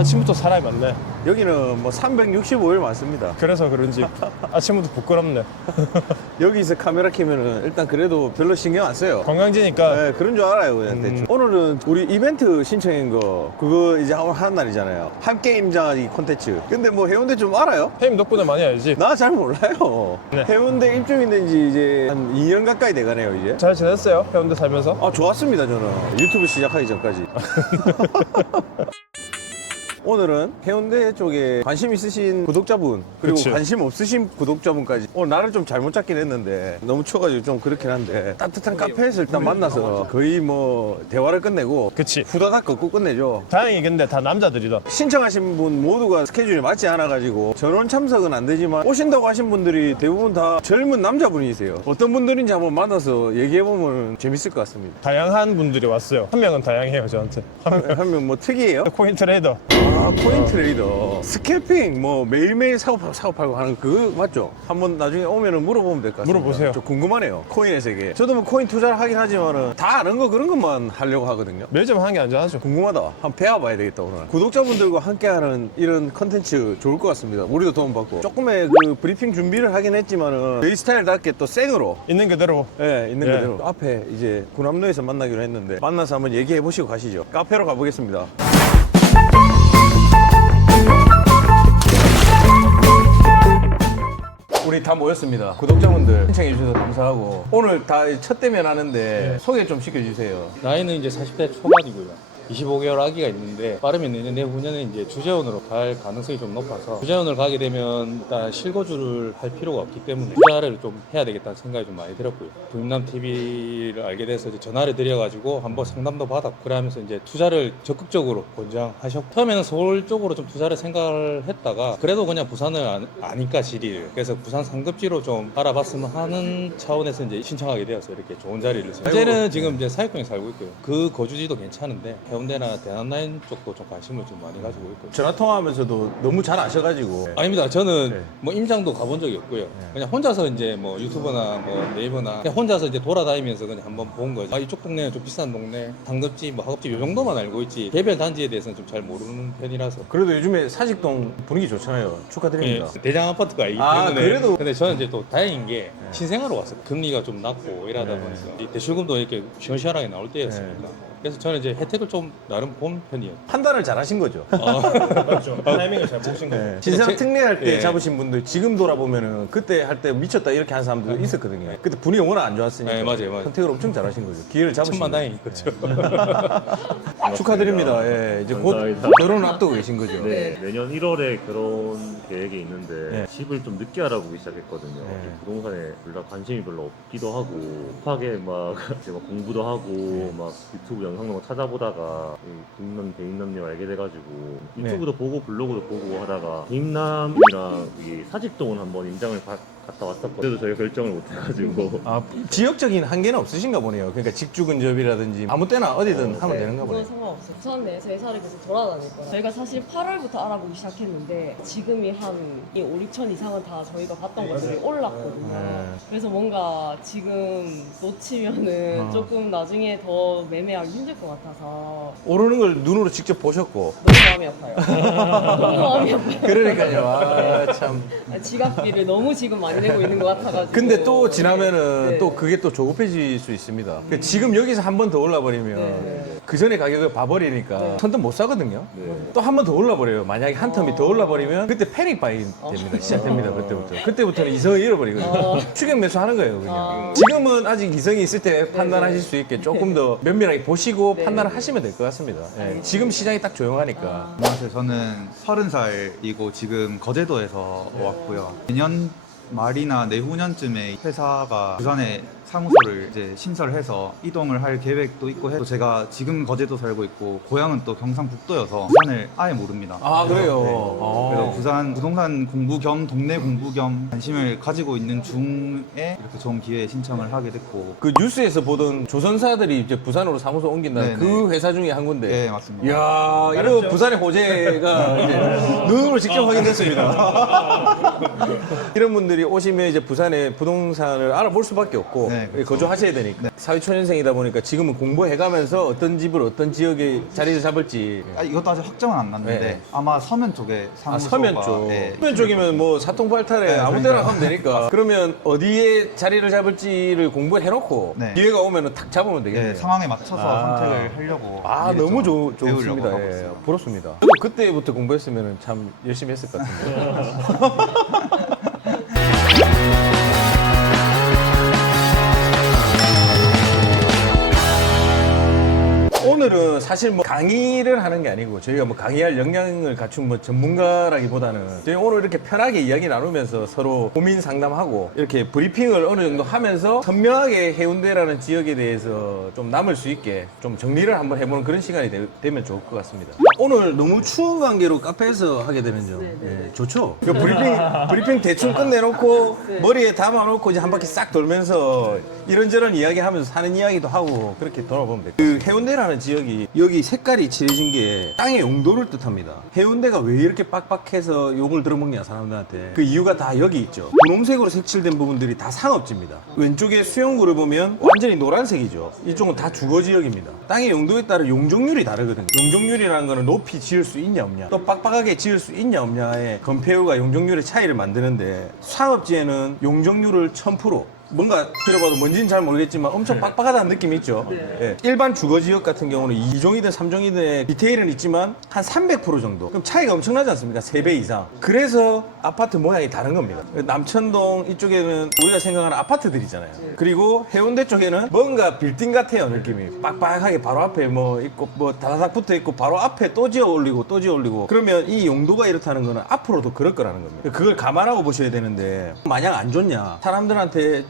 아침부터 사람이 많네. 여기는 뭐 365일 많습니다. 그래서 그런지 아침부터 부끄럽네. 여기서 카메라 켜면은 일단 그래도 별로 신경 안 써요. 관광지니까. 네, 그런 줄 알아요, 그냥 대충. 오늘은 우리 이벤트 신청인 거, 그거 이제 하는 날이잖아요. 함께 임장하기 콘텐츠. 근데 뭐 해운대 좀 알아요? 혜임 덕분에 많이 알지. 나 잘 몰라요. 네. 해운대 입주민 된 지 이제 한 2년 가까이 돼가네요, 이제. 잘 지냈어요? 해운대 살면서? 아, 좋았습니다, 저는. 유튜브 시작하기 전까지. 오늘은 해운대 쪽에 관심 있으신 구독자분 그리고 그치. 관심 없으신 구독자분까지 오늘 나를 좀 잘못 잡긴 했는데 너무 추워가지고 좀 그렇긴 한데 따뜻한 카페에서 일단 만나서 거의 뭐 대화를 끝내고 그치. 후다닥 걷고 끝내죠. 다행히 근데 다 남자들이다. 신청하신 분 모두가 스케줄이 맞지 않아가지고 전원 참석은 안 되지만 오신다고 하신 분들이 대부분 다 젊은 남자분이세요. 어떤 분들인지 한번 만나서 얘기해보면 재밌을 것 같습니다. 다양한 분들이 왔어요. 한 명은 다양해요, 저한테. 한 명 뭐 특이해요? 코인 트레이더. 아, 코인 트레이더. 스캘핑 뭐 매일매일 사고 팔고 하는 그거 맞죠? 한번 나중에 오면은 물어보면 될 것 같습니다. 물어보세요. 저 궁금하네요. 코인의 세계. 저도 뭐 코인 투자를 하긴 하지만은 다 아는 거 그런 것만 하려고 하거든요. 매점 하는 게 안전하죠. 궁금하다. 한번 배워봐야 되겠다 오늘. 구독자분들과 함께하는 이런 컨텐츠 좋을 것 같습니다. 우리도 도움 받고. 조금의 그 브리핑 준비를 하긴 했지만은 저희 스타일답게 또 생으로 있는 그대로. 예, 있는 예. 그대로. 앞에 이제 군함로에서 만나기로 했는데 만나서 한번 얘기해 보시고 가시죠. 카페로 가보겠습니다. 우리 다 모였습니다. 구독자분들 신청해 주셔서 감사하고 오늘 다 첫 대면 하는데 소개 좀 시켜주세요. 나이는 이제 40대 초반이고요. 25개월 아기가 있는데 빠르면 내년 내후년에 이제 주재원으로 갈 가능성이 좀 높아서 주재원을 가게 되면 일단 실거주를 할 필요가 없기 때문에 투자를 좀 해야 되겠다는 생각이 좀 많이 들었고요. 부임남 TV를 알게 돼서 이제 전화를 드려가지고 한번 상담도 받았고 그러면서 이제 투자를 적극적으로 권장하셨고 처음에는 서울 쪽으로 좀 투자를 생각을 했다가 그래도 그냥 부산을 아니까 지리를 그래서 부산 상급지로 좀 알아봤으면 하는 차원에서 이제 신청하게 되어서 이렇게 좋은 자리를 현재는 지금 이제 사육동에 살고 있고요. 그 거주지도 괜찮은데 해운대나 대남라인 쪽도 좀 관심을 좀 많이 가지고 있고 전화 통화하면서도 너무 잘 아셔가지고 아닙니다. 저는 네. 뭐 임장도 가본 적이 없고요. 그냥 혼자서 이제 뭐 유튜브나 뭐 네이버나 그냥 혼자서 이제 돌아다니면서 그냥 한번 본 거죠. 아, 이쪽 동네는 좀 비싼 동네, 상급지, 뭐 하급지 요 정도만 알고 있지 개별 단지에 대해서는 좀 잘 모르는 편이라서. 그래도 요즘에 사직동 분위기 좋잖아요. 축하드립니다. 예, 대장 아파트가 아니기 아, 때문에. 그래도- 근데 저는 이제 또 다행인 게 신생아로 왔어요. 금리가 좀 낮고 이러다 네. 보니까 이 대출금도 이렇게 시원시원하게 나올 때였으니까. 그래서 저는 이제 혜택을 좀 나름 본 편이에요. 판단을 잘 하신 거죠. 맞죠. 타이밍을 잘 보신 거예요. 네. 신생아 제- 특례할 때 예. 잡으신 분들 지금 돌아보면은 그때 할 때 미쳤다 이렇게 하는 사람도 있었거든요. 그때 분위기 워낙 안 좋았으니까 네, 맞아요. 선택을 엄청 잘하신 거죠. 기회를 잡으신 거죠. 천만다행인 거죠. 축하드립니다. 예, 이제 곧 감사합니다. 결혼을 앞두고 계신 거죠. 네, 내년 1월에 결혼 계획이 있는데 네. 집을 좀 늦게 알아보기 시작했거든요. 네. 부동산에 별로 관심이 별로 없기도 하고 급하게 막, 이제 막 공부도 하고 막 유튜브 영상도 막 찾아보다가 국남 대인남녀 알게 돼가지고 유튜브도 보고 블로그도 보고 하다가 대인남이랑 이 사직동은 한번 임장을 갔다 왔었거든요. 그래도 저희가 결정을 못 해가지고 아, 지역적인 한계는 없으신가 보네요. 그러니까 직주 근접이라든지 아무 때나 어디든 하면 되는가 그건 보네요. 상관없어요. 부산 내에서 회사를 계속 돌아다닐 거예요. 저희가 사실 8월부터 알아보기 시작했는데 지금이 한 5, 6천 이상은 다 저희가 봤던 것들이 올랐거든요. 네. 그래서 뭔가 지금 놓치면은 조금 나중에 더 매매하기 힘들 것 같아서 오르는 걸 눈으로 직접 보셨고. 너무 마음이 아파요. 너무 마음이 아파요. 그러니까요. 아, 참. 지갑비를 너무 지금 많이 내고 있는 것 같아가지고. 근데 또 지나면은 네. 또 그게 또 조급해질 수 있습니다. 그러니까 지금 여기서 한 번 더 올라버리면 네. 그 전에 가격을 봐버리니까 네. 선뜻 못 사거든요. 네. 또 한 번 더 올라버려요. 만약에 한 텀이 더 올라버리면 그때 패닉 바이 됩니다. 시작됩니다. 그때부터. 그때부터는 이성을 잃어버리거든요. 추격 매수하는 거예요, 그냥. 지금은 아직 이성이 있을 때 판단하실 수 있게 조금 더 면밀하게 보시고 네. 판단을 하시면 될 것 같습니다. 예. 지금 시장이 딱 조용하니까. 안녕하세요. 저는 30살이고 지금 거제도에서 왔고요. 내년 말이나 내후년쯤에 회사가 부산에 사무소를 이제 신설해서 이동을 할 계획도 있고 해서 제가 지금 거제도 살고 있고 고향은 또 경상북도여서 부산을 아예 모릅니다. 아, 그래요? 그래서 부산 부동산 공부 겸 동네 공부 겸 관심을 가지고 있는 중에 이렇게 좋은 기회에 신청을 하게 됐고 그 뉴스에서 보던 조선사들이 이제 부산으로 사무소 옮긴다는 네네. 그 회사 중에 한 군데. 네 맞습니다. 이야, 이거 부산의 호재가 이제 눈으로 직접 확인됐습니다. 이런 분들이 오시면 이제 부산의 부동산을 알아볼 수밖에 없고 네. 네, 그렇죠. 거주하셔야 되니까. 사회초년생이다 보니까 지금은 공부해가면서 어떤 집을 어떤 지역에 자리를 잡을지. 이것도 아직 확정은 안 났는데 네. 아마 서면 쪽에 사무소가 서면 쪽. 네. 서면 쪽이면 뭐 사통팔탈에 아무 데나 하면 되니까. 그러면 어디에 자리를 잡을지를 공부를 해놓고 네. 기회가 오면 탁 잡으면 되겠네요. 네, 상황에 맞춰서 아. 선택을 하려고 아, 미리 너무 좀 배우려고 좋습니다. 하고 예, 있어요. 부럽습니다. 저도 그때부터 공부했으면 참 열심히 했을 것 같은데. 오늘은 사실 뭐 강의를 하는 게 아니고 저희가 뭐 강의할 역량을 갖춘 뭐 전문가라기보다는 저희 오늘 이렇게 편하게 이야기 나누면서 서로 고민 상담하고 이렇게 브리핑을 어느 정도 하면서 선명하게 해운대라는 지역에 대해서 좀 남을 수 있게 좀 정리를 한번 해보는 그런 시간이 되면 좋을 것 같습니다. 오늘 너무 추운 관계로 카페에서 하게 되는 점 예, 좋죠? 그 브리핑 대충 끝내놓고 머리에 담아놓고 이제 한 바퀴 싹 돌면서 이런저런 이야기하면서 사는 이야기도 하고 그렇게 돌아보면 돼요. 그 해운대라는 지역이 여기 색깔이 칠해진 게 땅의 용도를 뜻합니다. 해운대가 왜 이렇게 빡빡해서 욕을 들어먹냐 사람들한테 그 이유가 다 여기 있죠. 분홍색으로 색칠된 부분들이 다 상업지입니다. 왼쪽에 수영구를 보면 완전히 노란색이죠. 이쪽은 다 주거지역입니다. 땅의 용도에 따라 용적률이 다르거든요. 용적률이라는 거는 높이 지을 수 있냐 없냐 또 빡빡하게 지을 수 있냐 없냐의 건폐율과 용적률의 차이를 만드는데 상업지에는 용적률을 1000% 뭔가 들어봐도 뭔지는 잘 모르겠지만 엄청 빡빡하다는 느낌이 있죠. 예. 일반 주거지역 같은 경우는 2종이든 3종이든 디테일은 있지만 한 300% 정도. 그럼 차이가 엄청나지 않습니까? 3배 이상. 그래서 아파트 모양이 다른 겁니다. 남천동 이쪽에는 우리가 생각하는 아파트들이잖아요. 그리고 해운대 쪽에는 뭔가 빌딩 같아요, 느낌이. 빡빡하게 바로 앞에 뭐 있고 뭐 다다닥 붙어 있고 바로 앞에 또 지어 올리고 또 지어 올리고 그러면 이 용도가 이렇다는 거는 앞으로도 그럴 거라는 겁니다. 그걸 감안하고 보셔야 되는데 마냥 안 좋냐? 사람들한테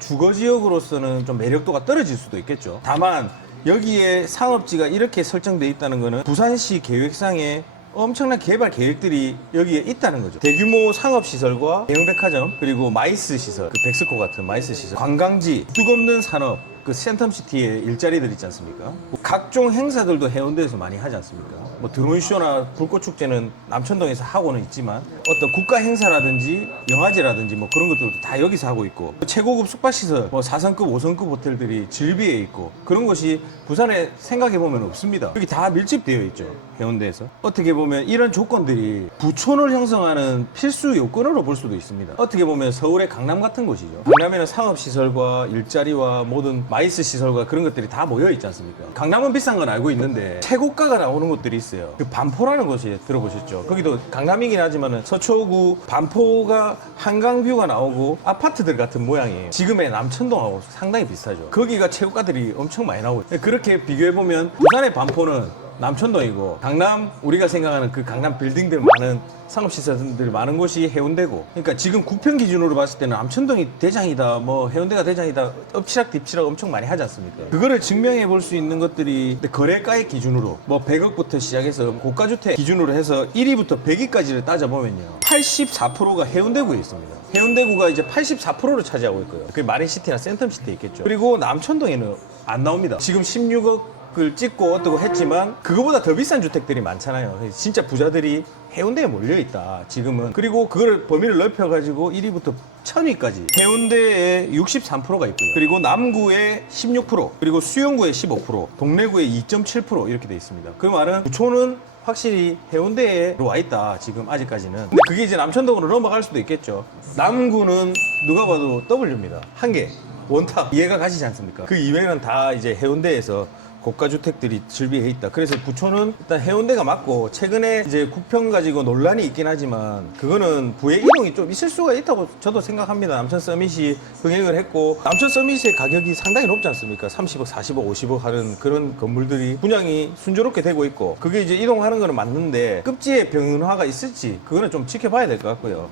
주거지역으로서는 좀 매력도가 떨어질 수도 있겠죠. 다만 여기에 상업지가 이렇게 설정돼 있다는 거는 부산시 계획상에 엄청난 개발 계획들이 여기에 있다는 거죠. 대규모 상업시설과 대형백화점 그리고 마이스 시설, 그 백스코 같은 마이스 시설, 관광지, 뚝없는 산업, 그 센텀시티의 일자리들 있지 않습니까? 각종 행사들도 해운대에서 많이 하지 않습니까? 뭐 드론쇼나 불꽃축제는 남천동에서 하고는 있지만 어떤 국가 행사라든지 영화제라든지 뭐 그런 것들도 다 여기서 하고 있고 최고급 숙박시설, 뭐 4성급, 5성급 호텔들이 즐비해 있고 그런 것이 부산에 생각해보면 없습니다. 여기 다 밀집되어 있죠. 해운대에서. 어떻게 보면 이런 조건들이 부촌을 형성하는 필수 요건으로 볼 수도 있습니다. 어떻게 보면 서울의 강남 같은 곳이죠. 강남에는 상업시설과 일자리와 모든 마이스 시설과 그런 것들이 다 모여 있지 않습니까? 강남은 비싼 건 알고 있는데 최고가가 나오는 곳들이 있어요. 그 반포라는 곳이 들어보셨죠? 거기도 강남이긴 하지만 서초구 반포가 한강뷰가 나오고 아파트들 같은 모양이에요. 지금의 남천동하고 상당히 비슷하죠. 거기가 최고가들이 엄청 많이 나오고 그렇게 비교해보면 부산의 반포는 남천동이고 강남 우리가 생각하는 그 강남 빌딩들 많은 상업시설들 많은 곳이 해운대고 그러니까 지금 구평 기준으로 봤을 때는 남천동이 대장이다 뭐 해운대가 대장이다 엎치락 뒤치락 엄청 많이 하지 않습니까? 그거를 증명해 볼 수 있는 것들이 거래가액 기준으로 뭐 100억부터 시작해서 고가주택 기준으로 해서 1위부터 100위까지를 따져보면요 84%가 해운대구에 있습니다. 해운대구가 이제 84%를 차지하고 있고요. 그게 마린시티나 센텀시티에 있겠죠. 그리고 남천동에는 안 나옵니다. 지금 16억 을 찍고 어떠고 했지만 그거보다 더 비싼 주택들이 많잖아요. 진짜 부자들이 해운대에 몰려있다 지금은. 그리고 그걸 범위를 넓혀가지고 1위부터 1000위까지 해운대에 63%가 있고요. 그리고 남구에 16% 그리고 수영구에 15% 동래구에 2.7% 이렇게 돼 있습니다. 그 말은 부촌은 확실히 해운대에 와 있다 지금 아직까지는. 근데 그게 이제 남천동으로 넘어갈 수도 있겠죠. 남구는 누가 봐도 W입니다. 한 개 원탑 이해가 가시지 않습니까? 그 이외에는 다 이제 해운대에서 고가주택들이 즐비해 있다. 그래서 부촌은 일단 해운대가 맞고 최근에 이제 구평 가지고 논란이 있긴 하지만 그거는 부의 이동이 좀 있을 수가 있다고 저도 생각합니다. 남천 서밋이 흥행을 했고 남천 서밋의 가격이 상당히 높지 않습니까? 30억, 40억, 50억 하는 그런 건물들이 분양이 순조롭게 되고 있고 그게 이제 이동하는 거는 맞는데 급지의 변화가 있을지 그거는 좀 지켜봐야 될 것 같고요.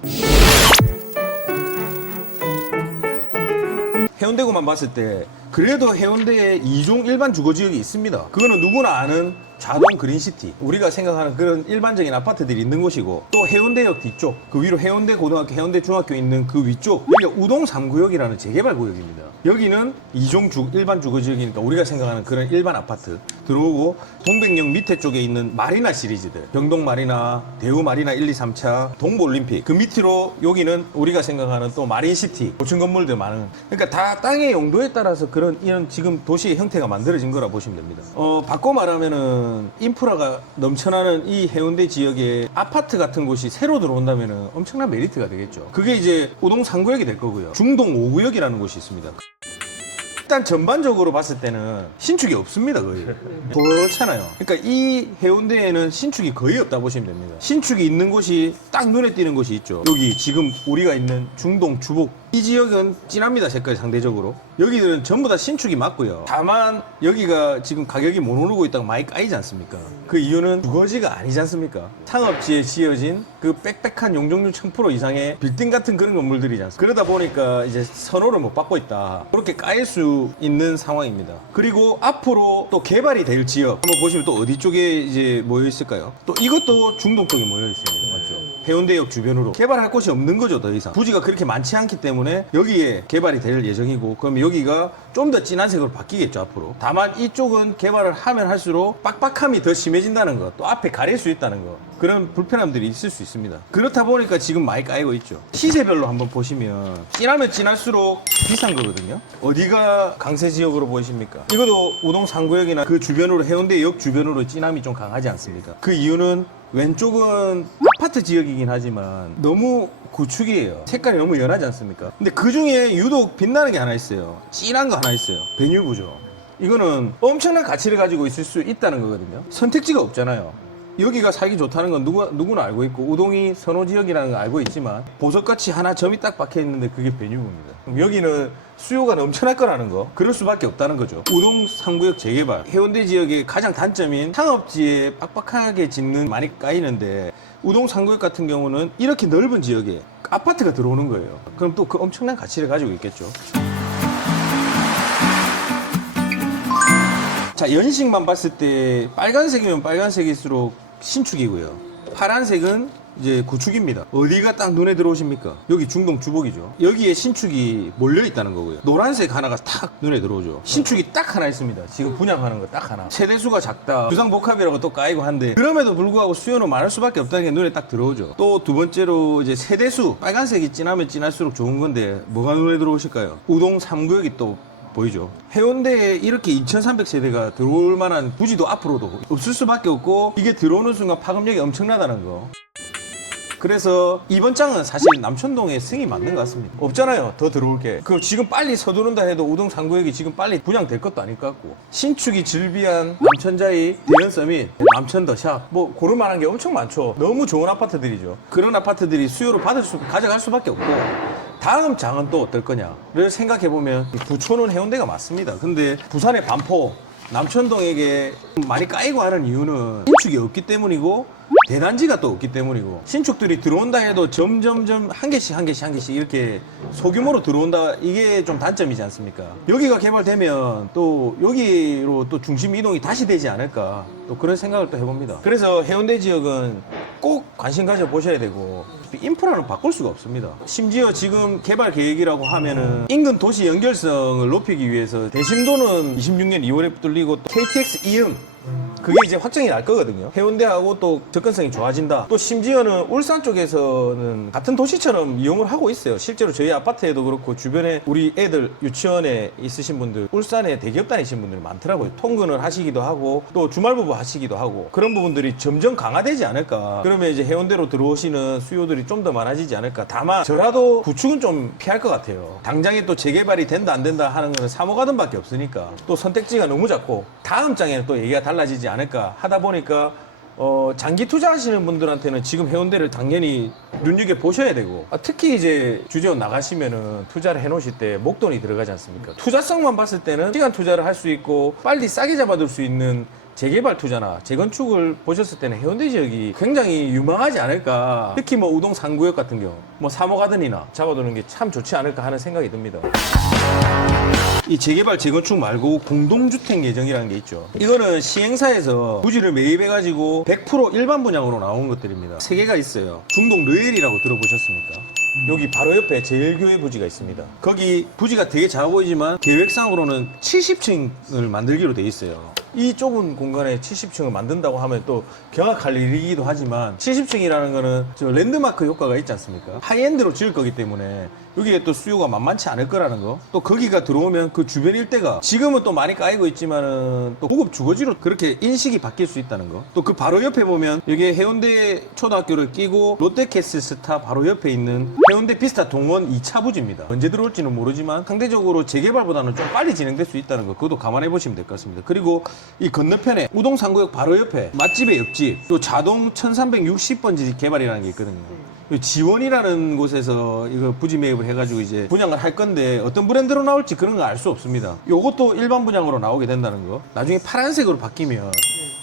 해운대구만 봤을 때 그래도 해운대에 2종 일반 주거지역이 있습니다. 그거는 누구나 아는 좌동 그린시티, 우리가 생각하는 그런 일반적인 아파트들이 있는 곳이고, 또 해운대역 뒤쪽, 그 위로 해운대 고등학교, 해운대 중학교 있는 그 위쪽, 여기가 우동 3구역이라는 재개발 구역입니다. 여기는 일반 주거 지역이니까 우리가 생각하는 그런 일반 아파트 들어오고, 동백역 밑에 쪽에 있는 마리나 시리즈들, 병동 마리나, 대우 마리나 1, 2, 3차, 동부올림픽, 그 밑으로 여기는 우리가 생각하는 또 마린시티, 고층 건물들 많은, 그러니까 다 땅의 용도에 따라서 이런 지금 도시의 형태가 만들어진 거라 보시면 됩니다. 바꿔 말하면은 인프라가 넘쳐나는 이 해운대 지역에 아파트 같은 곳이 새로 들어온다면은 엄청난 메리트가 되겠죠. 그게 이제 우동 3구역이 될 거고요. 중동 5구역이라는 곳이 있습니다. 일단 전반적으로 봤을 때는 신축이 없습니다, 거의. 그렇잖아요. 그러니까 이 해운대에는 신축이 거의 없다 보시면 됩니다. 신축이 있는 곳이 딱 눈에 띄는 곳이 있죠. 여기 지금 우리가 있는 중동 주복, 이 지역은 진합니다, 색깔이 상대적으로. 여기들은 전부 다 신축이 맞고요. 다만 여기가 지금 가격이 못 오르고 있다고 많이 까이지 않습니까? 그 이유는 주거지가 아니지 않습니까? 상업지에 지어진 그 빽빽한 용적률 1000% 이상의 빌딩 같은 그런 건물들이지 않습니까? 그러다 보니까 이제 선호를 못 받고 있다, 그렇게 까일 수 있는 상황입니다. 그리고 앞으로 또 개발이 될 지역 한번 보시면 또 어디 쪽에 이제 모여 있을까요? 또 이것도 중동 쪽에 모여 있습니다. 맞죠? 해운대역 주변으로 개발할 곳이 없는 거죠, 더 이상. 부지가 그렇게 많지 않기 때문에 여기에 개발이 될 예정이고, 그럼 여기가 좀 더 진한 색으로 바뀌겠죠, 앞으로. 다만 이쪽은 개발을 하면 할수록 빡빡함이 더 심해진다는 것, 또 앞에 가릴 수 있다는 것, 그런 불편함들이 있을 수 있습니다. 그렇다 보니까 지금 많이 까이고 있죠. 시세별로 한번 보시면 진하면 진할수록 비싼 거거든요. 어디가 강세 지역으로 보이십니까? 이것도 우동 3구역이나 그 주변으로, 해운대역 주변으로 진함이 좀 강하지 않습니다. 그 이유는 왼쪽은 아파트 지역이긴 하지만 너무 구축이에요. 색깔이 너무 연하지 않습니까? 근데 그 중에 유독 빛나는 게 하나 있어요. 진한 거 하나 있어요. 배뉴부죠. 이거는 엄청난 가치를 가지고 있을 수 있다는 거거든요. 선택지가 없잖아요. 여기가 살기 좋다는 건 누구나 알고 있고, 우동이 선호 지역이라는 건 알고 있지만, 보석같이 하나 점이 딱 박혀 있는데 그게 배뉴부입니다. 그럼 여기는 수요가 넘쳐날 거라는 거, 그럴 수밖에 없다는 거죠. 우동 3구역 재개발, 해운대 지역의 가장 단점인 상업지에 빡빡하게 짓는 많이 까이는데, 우동 3구역 같은 경우는 이렇게 넓은 지역에 아파트가 들어오는 거예요. 그럼 또 그 엄청난 가치를 가지고 있겠죠. 자, 연식만 봤을 때 빨간색이면 빨간색일수록 신축이고요. 파란색은 이제 구축입니다. 어디가 딱 눈에 들어오십니까? 여기 중동 주복이죠. 여기에 신축이 몰려 있다는 거고요. 노란색 하나가 딱 눈에 들어오죠. 신축이 딱 하나 있습니다. 지금 분양하는 거 딱 하나. 세대수가 작다, 주상복합이라고 또 까이고 한데, 그럼에도 불구하고 수요는 많을 수밖에 없다는 게 눈에 딱 들어오죠. 또 두 번째로 이제 세대수, 빨간색이 진하면 진할수록 좋은 건데 뭐가 눈에 들어오실까요? 우동 3구역이 또 보이죠. 해운대에 이렇게 2300세대가 들어올 만한 부지도 앞으로도 없을 수밖에 없고, 이게 들어오는 순간 파급력이 엄청나다는 거. 그래서 이번 장은 사실 남천동의 승이 맞는 것 같습니다. 없잖아요, 더 들어올 게. 그 지금 빨리 서두른다 해도 우동 3구역이 지금 빨리 분양될 것도 아닐 것 같고, 신축이 즐비한 남천자이, 대연 서민, 남천 더샵, 뭐 그런 만한 게 엄청 많죠. 너무 좋은 아파트들이죠. 그런 아파트들이 수요를 가져갈 수밖에 없고, 다음 장은 또 어떨 거냐를 생각해보면 부촌은 해운대가 맞습니다. 근데 부산의 반포, 남천동에게 많이 까이고 하는 이유는 신축이 없기 때문이고, 대단지가 또 없기 때문이고, 신축들이 들어온다 해도 점점점 한 개씩 이렇게 소규모로 들어온다, 이게 좀 단점이지 않습니까? 여기가 개발되면 또 여기로 또 중심 이동이 다시 되지 않을까, 또 그런 생각을 또 해봅니다. 그래서 해운대 지역은 꼭 관심 가져보셔야 되고, 인프라는 바꿀 수가 없습니다. 심지어 지금 개발 계획이라고 하면은 인근 도시 연결성을 높이기 위해서 대심도는 26년 2월에 뚫리고, 또 KTX 이응, 그게 이제 확정이 날 거거든요. 해운대하고 또 접근성이 좋아진다. 또 심지어는 울산 쪽에서는 같은 도시처럼 이용을 하고 있어요. 실제로 저희 아파트에도 그렇고, 주변에 우리 애들 유치원에 있으신 분들, 울산에 대기업 다니신 분들이 많더라고요. 통근을 하시기도 하고, 또 주말부부 하시기도 하고, 그런 부분들이 점점 강화되지 않을까. 그러면 이제 해운대로 들어오시는 수요들이 좀 더 많아지지 않을까. 다만 저라도 구축은 좀 피할 것 같아요. 당장에 또 재개발이 된다 안 된다 하는 거는 사모가든밖에 없으니까, 또 선택지가 너무 작고, 다음 장에는 또 얘기가 달라지지 않을까 하다 보니까, 장기 투자하시는 분들한테는 지금 해운대를 당연히 눈여겨보셔야 되고, 특히 이제 주재원 나가시면은 투자를 해놓으실 때 목돈이 들어가지 않습니까? 투자성만 봤을 때는 시간 투자를 할 수 있고 빨리 싸게 잡아둘 수 있는 재개발 투자나 재건축을 보셨을 때는 해운대 지역이 굉장히 유망하지 않을까. 특히 뭐 우동 3구역 같은 경우, 뭐 사모가든이나 잡아두는 게 참 좋지 않을까 하는 생각이 듭니다. 이 재개발 재건축 말고 공동주택 예정이라는 게 있죠. 이거는 시행사에서 부지를 매입해가지고 100% 일반 분양으로 나온 것들입니다. 3개가 있어요. 중동 르엘이라고 들어보셨습니까? 여기 바로 옆에 제일교회 부지가 있습니다. 거기 부지가 되게 작아 보이지만 계획상으로는 70층을 만들기로 돼 있어요. 이 좁은 공간에 70층을 만든다고 하면 또 경악할 일이기도 하지만 70층이라는 거는 저 랜드마크 효과가 있지 않습니까? 하이엔드로 지을 거기 때문에 여기에 또 수요가 만만치 않을 거라는 거. 또 거기가 들어오면 그 주변 일대가 지금은 또 많이 까이고 있지만은 또 고급 주거지로 그렇게 인식이 바뀔 수 있다는 거. 또 그 바로 옆에 보면 여기에 해운대 초등학교를 끼고 롯데캐슬 스타 바로 옆에 있는 해운대 비스타 동원 2차 부지입니다. 언제 들어올지는 모르지만 상대적으로 재개발보다는 좀 빨리 진행될 수 있다는 거. 그것도 감안해 보시면 될 것 같습니다. 그리고 이 건너편에 우동 3구역 바로 옆에 맛집의 옆집 또 자동 1360번지 개발이라는 게 있거든요. 지원이라는 곳에서 이거 부지 매입을 해가지고 이제 분양을 할 건데 어떤 브랜드로 나올지 그런 거 알 수 없습니다. 요것도 일반 분양으로 나오게 된다는 거. 나중에 파란색으로 바뀌면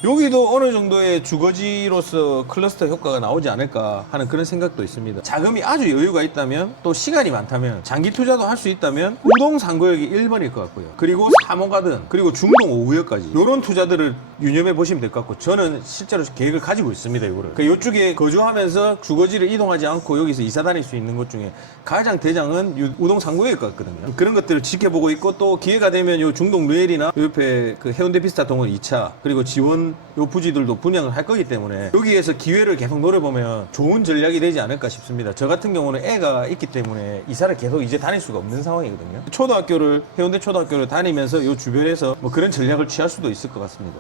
여기도 어느 정도의 주거지로서 클러스터 효과가 나오지 않을까 하는 그런 생각도 있습니다. 자금이 아주 여유가 있다면 또 시간이 많다면 장기 투자도 할 수 있다면 우동 3구역이 1번일 것 같고요. 그리고 3호가든 그리고 중동 5구역까지 이런 투자들을 유념해 보시면 될 것 같고 저는 실제로 계획을 가지고 있습니다. 이거를. 그러니까 이쪽에 거주하면서 주거지를 이동하지 않고 여기서 이사 다닐 수 있는 곳 중에 가장 대장은 우동 3구역일 것 같거든요. 그런 것들을 지켜보고 있고 또 기회가 되면 요 중동 르엘이나 옆에 그 해운대 비스타 동원 2차 그리고 지원 요 부지들도 분양을 할 거기 때문에 여기에서 기회를 계속 노려보면 좋은 전략이 되지 않을까 싶습니다. 저 같은 경우는 애가 있기 때문에 이사를 계속 이제 다닐 수가 없는 상황이거든요. 초등학교를 해운대 초등학교를 다니면서 요 주변에서 뭐 그런 전략을 취할 수도 있을 것 같습니다.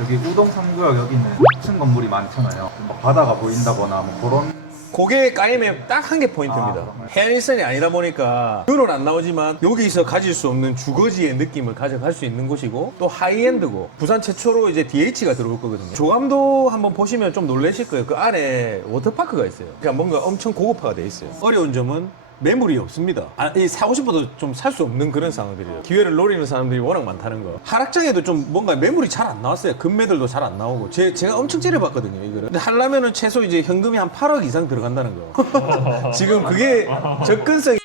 여기 우동 3구역 여기는 6층 건물이 많잖아요. 뭐 바다가 보인다거나 뭐 그런 그게 까임의 딱 한 개 포인트입니다. 그런가요? 해안일선이 아니다 보니까 눈은 안 나오지만 여기서 가질 수 없는 주거지의 느낌을 가져갈 수 있는 곳이고 또 하이엔드고 부산 최초로 이제 DH가 들어올 거거든요. 조감도 한번 보시면 좀 놀라실 거예요. 그 안에 워터파크가 있어요. 그러니까 뭔가 엄청 고급화가 돼 있어요. 어려운 점은 매물이 없습니다. 이 사고 싶어도 좀 살 수 없는 그런 상황들이에요. 기회를 노리는 사람들이 워낙 많다는 거. 하락장에도 좀 뭔가 매물이 잘 안 나왔어요. 금매들도 잘 안 나오고. 제가 엄청 째려봤거든요, 이거를. 근데 하려면은 최소 이제 현금이 한 8억 이상 들어간다는 거. 지금 그게 접근성이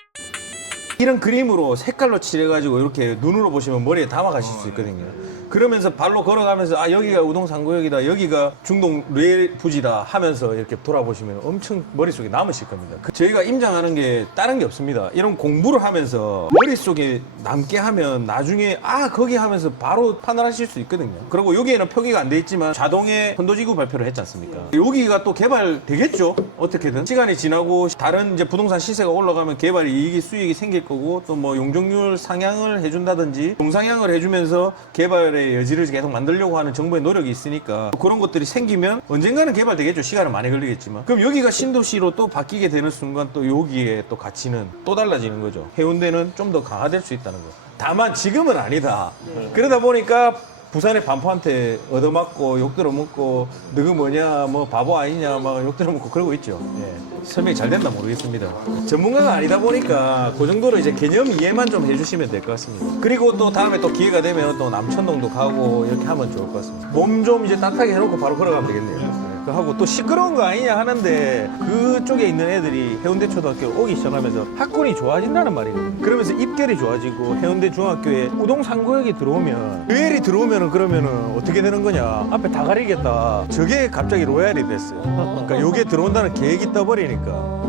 이런 그림으로 색깔로 칠해가지고 이렇게 눈으로 보시면 머리에 담아가실 수 있거든요. 그러면서 발로 걸어가면서 아 여기가 우동 3구역이다 여기가 중동 르엘 부지다 하면서 이렇게 돌아보시면 엄청 머릿속에 남으실 겁니다. 저희가 임장하는 게 다른 게 없습니다. 이런 공부를 하면서 머릿속에 남게 하면 나중에 아 거기 하면서 바로 판단하실 수 있거든요. 그리고 여기에는 표기가 안 돼 있지만 자동의 선도지구 발표를 했지 않습니까? 여기가 또 개발되겠죠. 어떻게든 시간이 지나고 다른 이제 부동산 시세가 올라가면 개발 이익이 수익이 생길 거고 또 뭐 용적률 상향을 해준다든지 동상향을 해주면서 개발의 여지를 계속 만들려고 하는 정부의 노력이 있으니까 그런 것들이 생기면 언젠가는 개발되겠죠. 시간은 많이 걸리겠지만 그럼 여기가 신도시로 또 바뀌게 되는 순간 또 여기에 또 가치는 또 달라지는 거죠. 해운대는 좀 더 강화될 수 있다는 거. 다만 지금은 아니다. 그러다 보니까 부산의 반포한테 얻어맞고 욕 들어먹고 너그 뭐냐 뭐 바보 아니냐 막 욕 들어먹고 그러고 있죠. 예. 설명이 잘 됐나 모르겠습니다. 전문가가 아니다 보니까 그 정도로 이제 개념 이해만 좀 해주시면 될 것 같습니다. 그리고 또 다음에 또 기회가 되면 또 남천동도 가고 이렇게 하면 좋을 것 같습니다. 몸 좀 이제 따뜻하게 해놓고 바로 걸어가면 되겠네요. 하고 또 시끄러운 거 아니냐 하는데 그쪽에 있는 애들이 해운대 초등학교 오기 시작하면서 학군이 좋아진다는 말이거든요. 그러면서 입결이 좋아지고 해운대 중학교에 우동 3구역이 들어오면 르엘이 들어오면은 그러면은 어떻게 되는 거냐 앞에 다 가리겠다. 저게 갑자기 로얄이 됐어요. 그러니까 요게 들어온다는 계획이 떠버리니까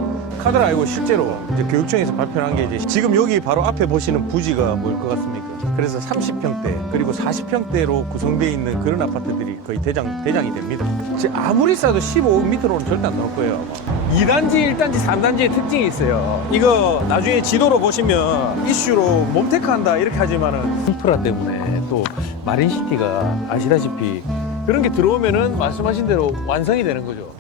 카드를 알고 실제로 이제 교육청에서 발표한 게 이제 지금 여기 바로 앞에 보시는 부지가 뭘 것 같습니까? 그래서 30평대 그리고 40평대로 구성되어 있는 그런 아파트들이 거의 대장이 됩니다. 아무리 싸도 15m로는 절대 안 나올 거예요. 아마. 2단지, 1단지, 3단지의 특징이 있어요. 이거 나중에 지도로 보시면 이슈로 몸테크한다 이렇게 하지만은 인프라 때문에 또 마린시티가 아시다시피 그런 게 들어오면은 말씀하신 대로 완성이 되는 거죠.